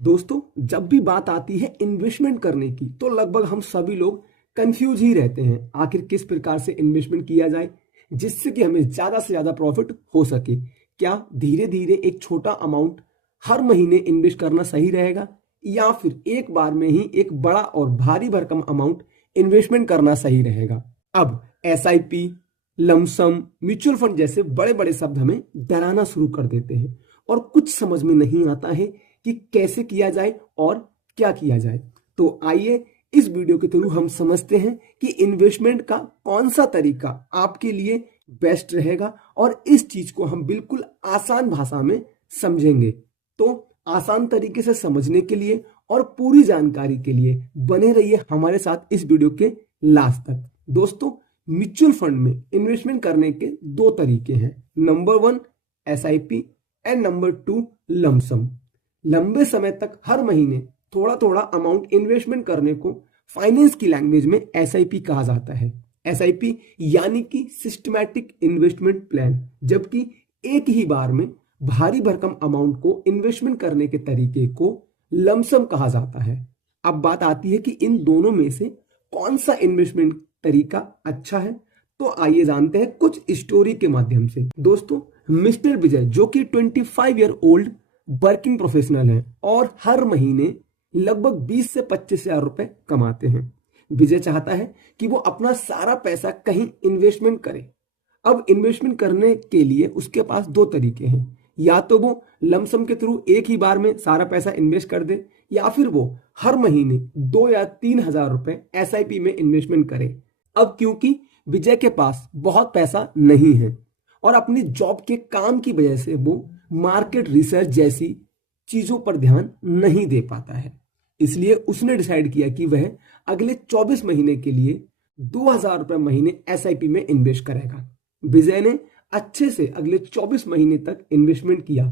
दोस्तों, जब भी बात आती है इन्वेस्टमेंट करने की तो लगभग हम सभी लोग कंफ्यूज ही रहते हैं। आखिर किस प्रकार से इन्वेस्टमेंट किया जाए जिससे कि हमें ज्यादा से ज्यादा प्रॉफिट हो सके। क्या धीरे धीरे एक छोटा अमाउंट हर महीने इन्वेस्ट करना सही रहेगा या फिर एक बार में ही एक बड़ा और भारी भरकम अमाउंट इन्वेस्टमेंट करना सही रहेगा। अब एसआईपी, लमसम, म्यूचुअल फंड जैसे बड़े बड़े शब्द हमें डराना शुरू कर देते हैं और कुछ समझ में नहीं आता है कि कैसे किया जाए और क्या किया जाए। तो आइए इस वीडियो के थ्रू हम समझते हैं कि इन्वेस्टमेंट का कौन सा तरीका आपके लिए बेस्ट रहेगा और इस चीज को हम बिल्कुल आसान भाषा में समझेंगे। तो आसान तरीके से समझने के लिए और पूरी जानकारी के लिए बने रहिए हमारे साथ इस वीडियो के लास्ट तक। दोस्तों, म्यूचुअल फंड में इन्वेस्टमेंट करने के दो तरीके हैं। Number 1 SIP and number 2 lump sum. लंबे समय तक हर महीने थोड़ा थोड़ा अमाउंट इन्वेस्टमेंट करने को फाइनेंस की लैंग्वेज में एसआईपी कहा जाता है। एसआईपी यानी कि सिस्टमैटिक इन्वेस्टमेंट प्लान, जबकि एक ही बार में भारी भरकम अमाउंट को इन्वेस्टमेंट करने के तरीके को लमसम कहा जाता है। अब बात आती है कि इन दोनों में से कौन सा इन्वेस्टमेंट तरीका अच्छा है। तो आइए जानते हैं कुछ स्टोरी के माध्यम से। दोस्तों, मिस्टर विजय जो कि 25 ईयर ओल्ड वर्किंग प्रोफेशनल हैं और हर महीने लगभग 20 से 25 हजार रुपए कमाते हैं। विजय चाहता है कि वो अपना सारा पैसा कहीं इन्वेस्टमेंट करे। अब इन्वेस्टमेंट करने के लिए उसके पास दो तरीके हैं। या तो वो लमसम के थ्रू एक ही बार में सारा पैसा इन्वेस्ट कर दे या फिर वो हर महीने 2 या 3 हजार रुपए एसआईपी में इन्वेस्टमेंट करे। अब क्योंकि विजय के पास बहुत पैसा नहीं है और अपनी जॉब के काम की वजह से वो मार्केट रिसर्च जैसी चीजों पर ध्यान नहीं दे पाता है, इसलिए उसने डिसाइड किया कि वह अगले 24 महीने के लिए 2000 रुपए महीने एसआईपी में इन्वेस्ट करेगा। विजय ने अच्छे से अगले 24 महीने तक इन्वेस्टमेंट किया।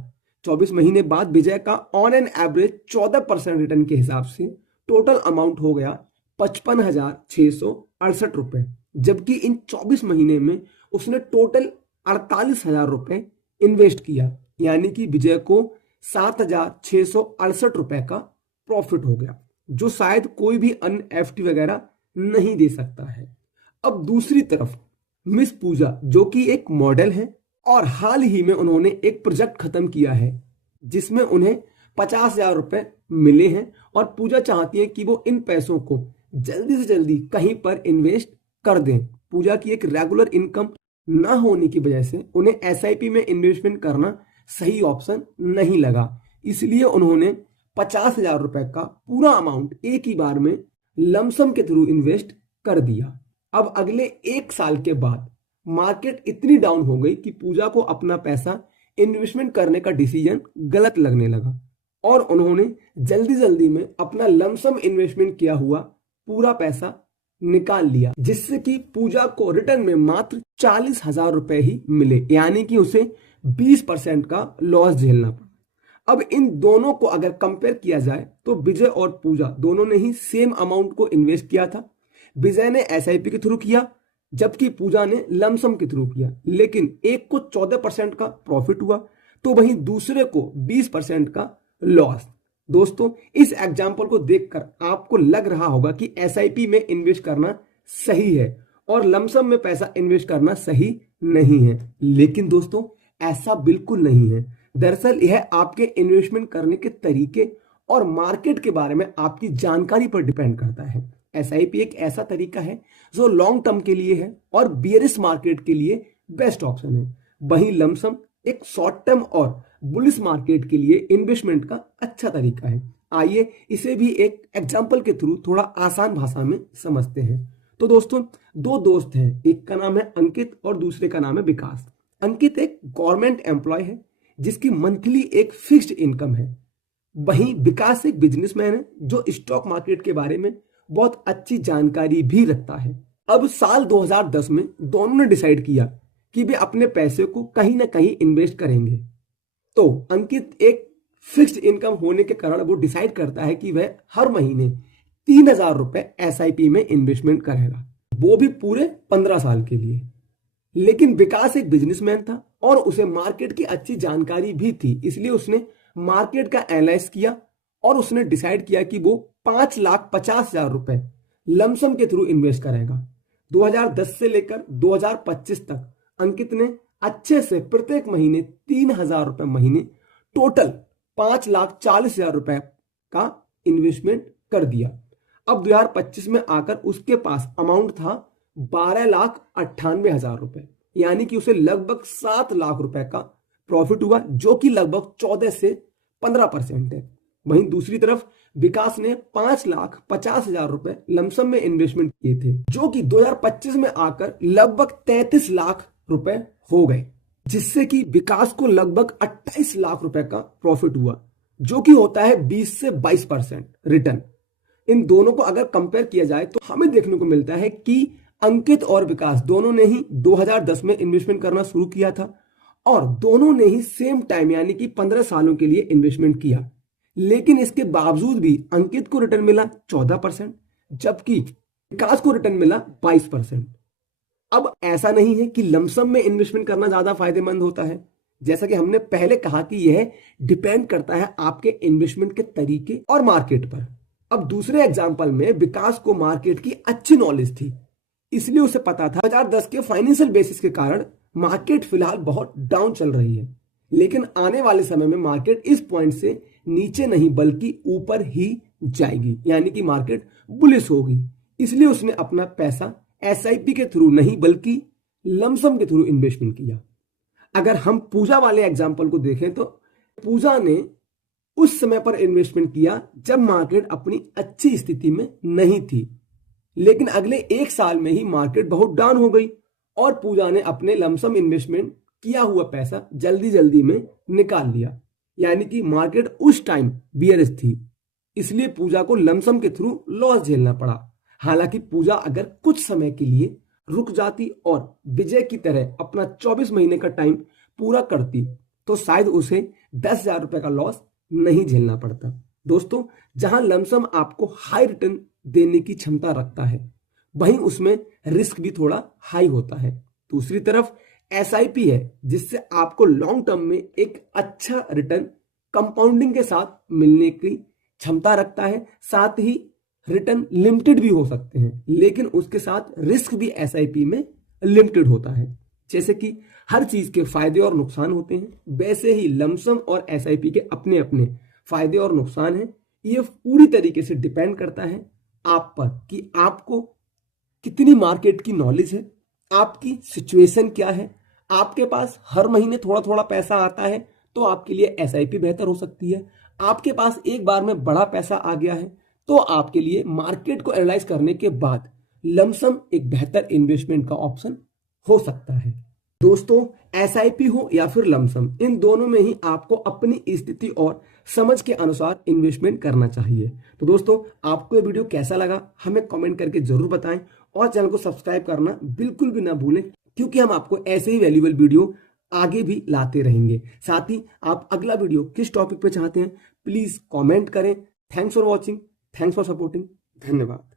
24 महीने बाद विजय का ऑन एन एवरेज 14% रिटर्न के हिसाब से टोटल अमाउंट हो गया 55,668 रुपए, जबकि इन 24 महीने में उसने टोटल 48,000 रुपए इन्वेस्ट किया, यानी कि विजय को 7,668 रुपए का प्रॉफिट हो गया, जो शायद कोई भी अन्य एफडी वगैरह नहीं दे सकता है। अब दूसरी तरफ मिस पूजा जो कि एक मॉडल है और हाल ही में उन्होंने एक प्रोजेक्ट खत्म किया है जिसमें उन्हें 50,000 रुपए मिले हैं और पूजा चाहती है कि वो इन पैसों को जल्दी से जल्दी कहीं पर इन्वेस्ट कर दें। पूजा की एक रेगुलर इनकम ना होने की वजह से उन्हें एसआईपी में इन्वेस्टमेंट करना सही ऑप्शन नहीं लगा, इसलिए उन्होंने 50,000 रुपए का पूरा अमाउंट एक ही बार में लमसम के थ्रू इन्वेस्ट कर दिया। अब अगले एक साल के बाद मार्केट इतनी डाउन हो गई कि पूजा को अपना पैसा इन्वेस्टमेंट करने का डिसीजन गलत लगने लगा और उन्होंने जल्दी जल्दी में अपना लमसम इन्वेस्टमेंट किया हुआ पूरा पैसा निकाल लिया, जिससे कि पूजा को रिटर्न में मात्र 40,000 रुपए ही मिले, यानी कि उसे 20% का लॉस झेलना पड़ा। अब इन दोनों को अगर कंपेयर किया जाए तो विजय और पूजा दोनों ने ही सेम अमाउंट को इन्वेस्ट किया था। विजय ने एसआईपी के थ्रू किया जबकि पूजा ने लमसम के थ्रू किया, लेकिन एक को 14% का प्रॉफिट हुआ तो वहीं दूसरे को 20% का लॉस। दोस्तों, इस एग्जाम्पल को देखकर आपको लग रहा होगा कि एसआईपी में इन्वेस्ट करना सही है और लमसम में पैसा इन्वेस्ट करना सही नहीं है, लेकिन दोस्तों ऐसा बिल्कुल नहीं है। दरअसल यह आपके इन्वेस्टमेंट करने के तरीके और मार्केट के बारे में आपकी जानकारी पर डिपेंड करता है। एसआईपी एक ऐसा तरीका है जो लॉन्ग टर्म के लिए है और बियरिश मार्केट के लिए बेस्ट ऑप्शन है, वहीं लमसम एक शॉर्ट टर्म और बुलिश मार्केट के लिए इन्वेस्टमेंट का अच्छा तरीका है। आइए इसे भी एक एग्जांपल के थ्रू थोड़ा आसान भाषा में समझते हैं। तो दोस्तों, दो दोस्त हैं, एक का नाम है अंकित और दूसरे का नाम है विकास। अंकित एक गवर्नमेंट एम्प्लॉय है जिसकी मंथली एक फिक्स्ड इनकम है, वहीं विकास एक बिजनेसमैन है जो स्टॉक मार्केट के बारे में बहुत अच्छी जानकारी भी रखता है। अब साल 2010 में दोनों ने डिसाइड किया कि वे अपने पैसे को कहीं ना कहीं इन्वेस्ट करेंगे। तो अंकित एक फिक्स्ड इनकम होने के कारण वो डिसाइड करता है कि वह हर महीने 3,000 रुपए एसआईपी में इन्वेस्टमेंट करेगा, वो भी पूरे 15 साल के लिए। लेकिन विकास एक बिजनेसमैन था और उसे मार्केट की अच्छी जानकारी भी थी, इसलिए उसने मार्केट का एनालाइज किया और उसने डिसाइड किया कि वो 5,50,000 रुपए लमसम के थ्रू इन्वेस्ट करेगा। 2010 से लेकर 2025 तक अंकित ने अच्छे से प्रत्येक महीने 3,000 रुपए महीने टोटल 5,40,000 रुपए का इन्वेस्टमेंट कर दिया। अब 2025 में आकर उसके पास अमाउंट था 12,98,000 रुपए, यानी कि उसे लगभग 7 लाख रुपए का प्रॉफिट हुआ, जो कि लगभग 14 से 15% है। वहीं दूसरी तरफ विकास ने 5,50,000 रुपए लमसम में इन्वेस्टमेंट किए थे, जो कि 2025 में आकर लगभग 33 लाख रुपए हो गए, जिससे कि विकास को लगभग 28 लाख रुपए का प्रॉफिट हुआ, जो कि होता है 20 से 22% रिटर्न। इन दोनों को अगर कंपेयर किया जाए तो हमें देखने को मिलता है कि अंकित और विकास दोनों ने ही 2010 में इन्वेस्टमेंट करना शुरू किया था और दोनों ने ही सेम टाइम यानी कि 15 सालों के लिए इन्वेस्टमेंट किया, लेकिन इसके बावजूद भी अंकित को रिटर्न मिला 14%, जबकि विकास को रिटर्न मिला 22%। अब ऐसा नहीं है कि लमसम में इन्वेस्टमेंट करना ज्यादा फायदेमंद होता है, जैसा कि हमने पहले कहा कि यह डिपेंड करता है आपके इन्वेस्टमेंट के तरीके और मार्केट पर। अब दूसरे एग्जांपल में विकास को मार्केट की अच्छी नॉलेज थी, इसलिए उसे पता था 2010 के फाइनेंशियल बेसिस के कारण मार्केट फिलहाल बहुत डाउन चल रही है, लेकिन आने वाले समय में मार्केट इस पॉइंट से नीचे नहीं बल्कि ऊपर ही जाएगी, यानी कि मार्केट बुलिश होगी। इसलिए उसने अपना पैसा एसआईपी के थ्रू नहीं बल्कि लमसम के थ्रू इन्वेस्टमेंट किया। अगर हम पूजा वाले एग्जांपल को देखें तो पूजा ने उस समय पर इन्वेस्टमेंट किया जब मार्केट अपनी अच्छी स्थिति में नहीं थी, लेकिन अगले 1 साल में ही मार्केट बहुत डाउन हो गई और पूजा ने अपने लमसम इन्वेस्टमेंट किया हुआ पैसा जल्दी जल्दी में निकाल लिया, यानी कि मार्केट उस टाइम बियरिश थी, इसलिए पूजा को लमसम के थ्रू लॉस झेलना पड़ा। हालांकि पूजा अगर कुछ समय के लिए रुक जाती और विजय की तरह अपना 24 महीने का टाइम पूरा करती तो शायद उसे 10,000 रुपए का लॉस नहीं झेलना पड़ता। दोस्तों, जहां लमसम आपको हाई रिटर्न देने की क्षमता रखता है, वहीं उसमें रिस्क भी थोड़ा हाई होता है। दूसरी तरफ एसआईपी है, जिससे आपको लॉन्ग टर्म में एक अच्छा रिटर्न कंपाउंडिंग के साथ मिलने की क्षमता रखता है। साथ ही रिटर्न लिमिटेड भी हो सकते हैं, लेकिन उसके साथ रिस्क भी एसआईपी में लिमिटेड होता है। जैसे कि हर चीज के फायदे और नुकसान होते हैं, वैसे ही लमसम और एसआईपी के अपने अपने फायदे और नुकसान हैं। ये पूरी तरीके से डिपेंड करता है आप पर कि आपको कितनी मार्केट की नॉलेज है, आपकी सिचुएशन क्या है। आपके पास हर महीने थोड़ा थोड़ा पैसा आता है तो आपके लिए एसआईपी बेहतर हो सकती है। आपके पास एक बार में बड़ा पैसा आ गया है तो आपके लिए मार्केट को एनालाइज करने के बाद लमसम एक बेहतर इन्वेस्टमेंट का ऑप्शन हो सकता है। दोस्तों, एसआईपी हो या फिर लमसम, इन दोनों में ही आपको अपनी स्थिति और समझ के अनुसार इन्वेस्टमेंट करना चाहिए। तो दोस्तों, आपको ये वीडियो कैसा लगा हमें कमेंट करके जरूर बताएं और चैनल को सब्सक्राइब करना बिल्कुल भी ना भूलें, क्योंकि हम आपको ऐसे ही वैल्यूएबल वीडियो आगे भी लाते रहेंगे। साथ ही आप अगला वीडियो किस टॉपिक पे चाहते हैं प्लीज कमेंट करें। Thanks for watching, thanks for supporting, धन्यवाद।